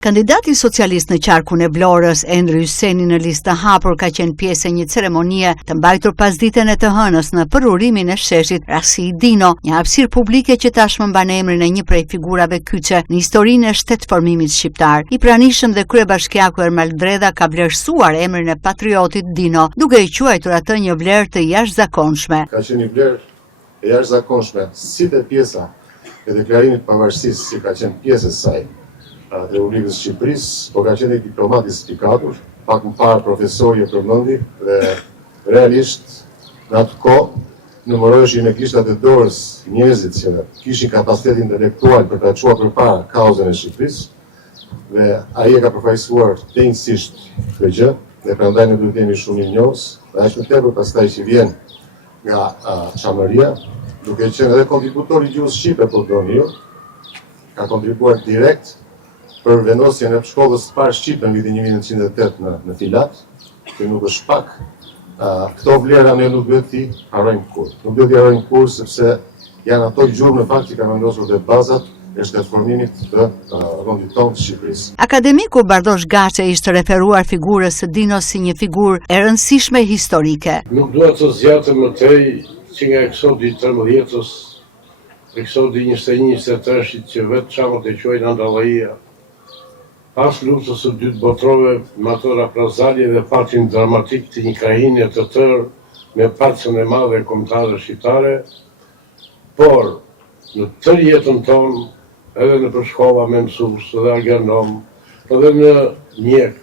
Kandidati socialist në qarkun e Vlorës, Endri Hyseni, në listë hapur ka qenë pjesë e një ceremonie të mbajtur pas ditën e të hënës në përurimin e sheshit Rasi Dino, një hapësirë publike që tashmë mban emrin e një prej figurave kyçe në historinë e shtetformimit shqiptar. I pranishëm dhe kryebashkiaku Ermal Dredha ka vlerësuar emrin e patriotit Dino, duke i quajtur atë një vlerë të jashtëzakonshme. Ka qenë një vlerë e jashtëzakonshme, si dhe pjesa e deklarimit pavarësisë, si ka qenë pjesë e saj Republikës Shqipërisë, po ka qenë diplomat i spikatur, pak më parë profesori e përmendi dhe realisht në atë kohë numëroheshin me gishtat e dorës njerëzit që kishin kapacitet intelektual për ta çuar përpara kauzën e Shqipërisë dhe ai e ka përfaqësuar thenjësisht këtë gjë dhe prandaj ne duhet të jemi shumë i njohës dhe aq më tepër pastaj që vjen nga Çamëria, duke qenë edhe kontributor i gjuhës shqipe po doni ju, ka kontribuar direkt për vendosjen e shkollës së parë shqipe në vitin 1908 në Filat, që nuk është pak. Këto vlera ne nuk duhet t'i harrojmë kurrë. Nuk duhet t'i harrojmë kurrë sepse janë ato gjurmë në fakt që kanë vendosur dhe bazat e shtetformimit të vendit tonë të Shqipërisë. Akademiku Bardosh Gaçe ishte referuar figurës së Dino si një figurë e rëndësishme historike. Nuk duhet të zgjatem më tej që nga eksodi 13-ës, eksodi 21-23 që vetë çamët e quajnë Andallahia. Pas luftës së dytë botërore, me ato raprazalje dhe fatin dramatik të një krahine të tërë me parcën e madhe kombëtare shqiptare, por në tërë jetën tonë, edhe në përshkova me mësues dhe agronom, edhe në mjek,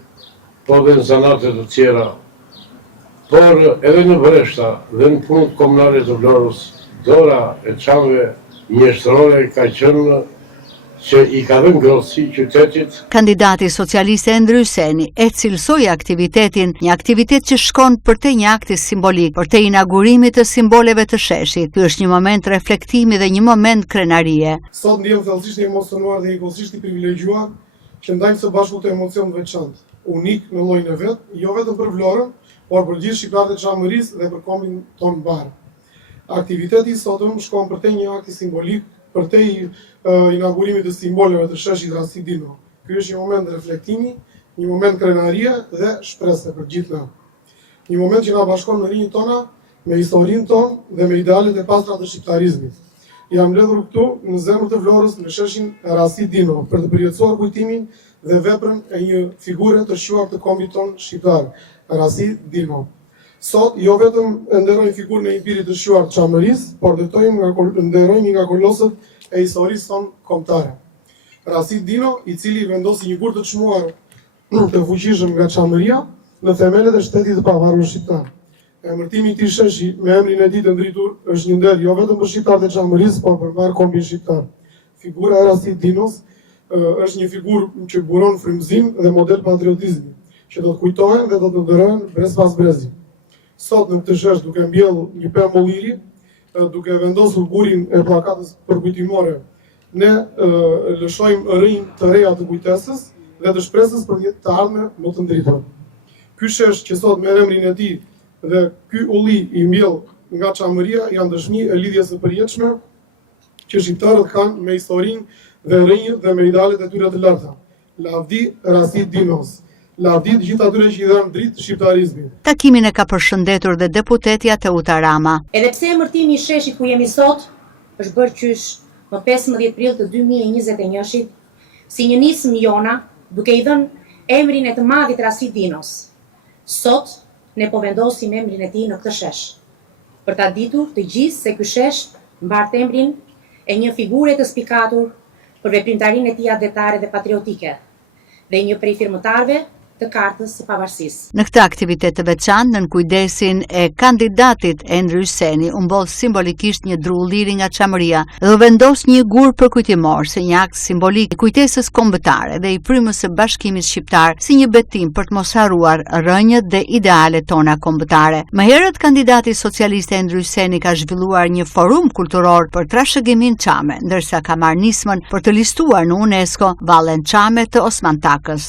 po edhe në zanate të tjera, por edhe në breshta dhe në punët komunale të Vlorës, dora e çamëve mjeshtërore ka qenë që i ka dhënë ngrohtësi qytetit. Kandidati socialist Endri Hyseni e cilësoi aktivitetin, një aktivitet që shkon përtej një akti simbolik, përtej inaugurimit të simboleve të sheshit. Ky është një moment reflektimi dhe një moment krenarie. Sot ndjem thellësisht i emocionuar dhe njëkohësisht i privilegjuar që ndajmë së bashku të emocion veçantë, unik në llojin e vet, jo vetëm për Vlorën, por për gjithë shqiptarët e Çamërisë dhe për kombin tonë mbar. Aktiviteti i sotëm shkon përtej një akti simbolik, përtej inaugurimit të simboleve të sheshit Rasi Dino. Ky është një moment reflektimi, një moment krenarie dhe shpresë për gjithë ne. Një moment që na bashkon në rinjtë tona me historinë tonë dhe me idealet e pastra të shqiptarizmit. Jam mbledhur këtu në zemër të Vlorës në sheshin Rasi Dino për të përjetësuar kujtimin dhe veprën e një figure të shquar të kombit tonë shqiptar, Rasi Dino. Sot jo vetëm nderojmë figurën e një biri të shquar të Çamërisë, por nderojmë nga kolosët e historisë tonë kombëtare. Rasi Dino, i cili vendosi një gur të çmuar të fuqishëm nga Çamëria në themelet e shtetit të pavarur shqiptar. Emërtimi i këtij sheshi me emrin e tij të ndritur është një nder jo vetëm për shqiptarët e Çamërisë, por për mbar kombin shqiptar. Figura e Rasi Dinos është një figurë që buron frymëzim dhe model patriotizmi, që do të kujtohen dhe do të nderohen brez pas brezi. Sot në këtë shesh duke mbjellë një pemë ulliri, duke vendosur gurin e plakatës përkujtimore, ne lëshojmë rrinj të reja të kujtesës dhe të shpresës për një të ardhme më të ndritur. Ky shesh që sot me emrin e tij dhe ky ulli i mbjell nga Çamëria janë dëshmi e lidhjes së përjetshme që shqiptarët kanë me historinë dhe rrinjët dhe me idealet e tyre të larta. Lavdi Rasi Dinos. Lavdi të gjithë atyre që i dhanë dritë shqiptarizmit. Takimin e ka përshëndetur dhe deputetja Teuta Rama. Edhe pse emërtimi i sheshit ku jemi sot është bërë qysh më 15 prill të 2021-shit, si një nismë jona, duke i dhënë emrin e të madhit Rasi Dinos. Sot ne po vendosim emrin e tij në këtë shesh. Për ta ditur të gjithë se ky shesh mbart emrin e një figure të spikatur për veprimtarinë e tij adetare dhe patriotike, dhe një prej firmëtarëve të kartës së pavarësisë. Në këtë aktivitet të veçantë, nën kujdesin e kandidatit Endri Hyseni, u mboll simbolikisht një dru ulliri nga Çamëria dhe u vendos një gur përkujtimor si një akt simbolik i kujtesës kombëtare dhe i frymës së bashkimit shqiptar si një betim për të mos harruar rrënjët dhe idealet tona kombëtare. Më herët kandidati socialist Endri Hyseni ka zhvilluar një forum kulturor për trashëgimin çame, ndërsa ka marrë nismën për të listuar në UNESCO vallen çame të Osman Takës.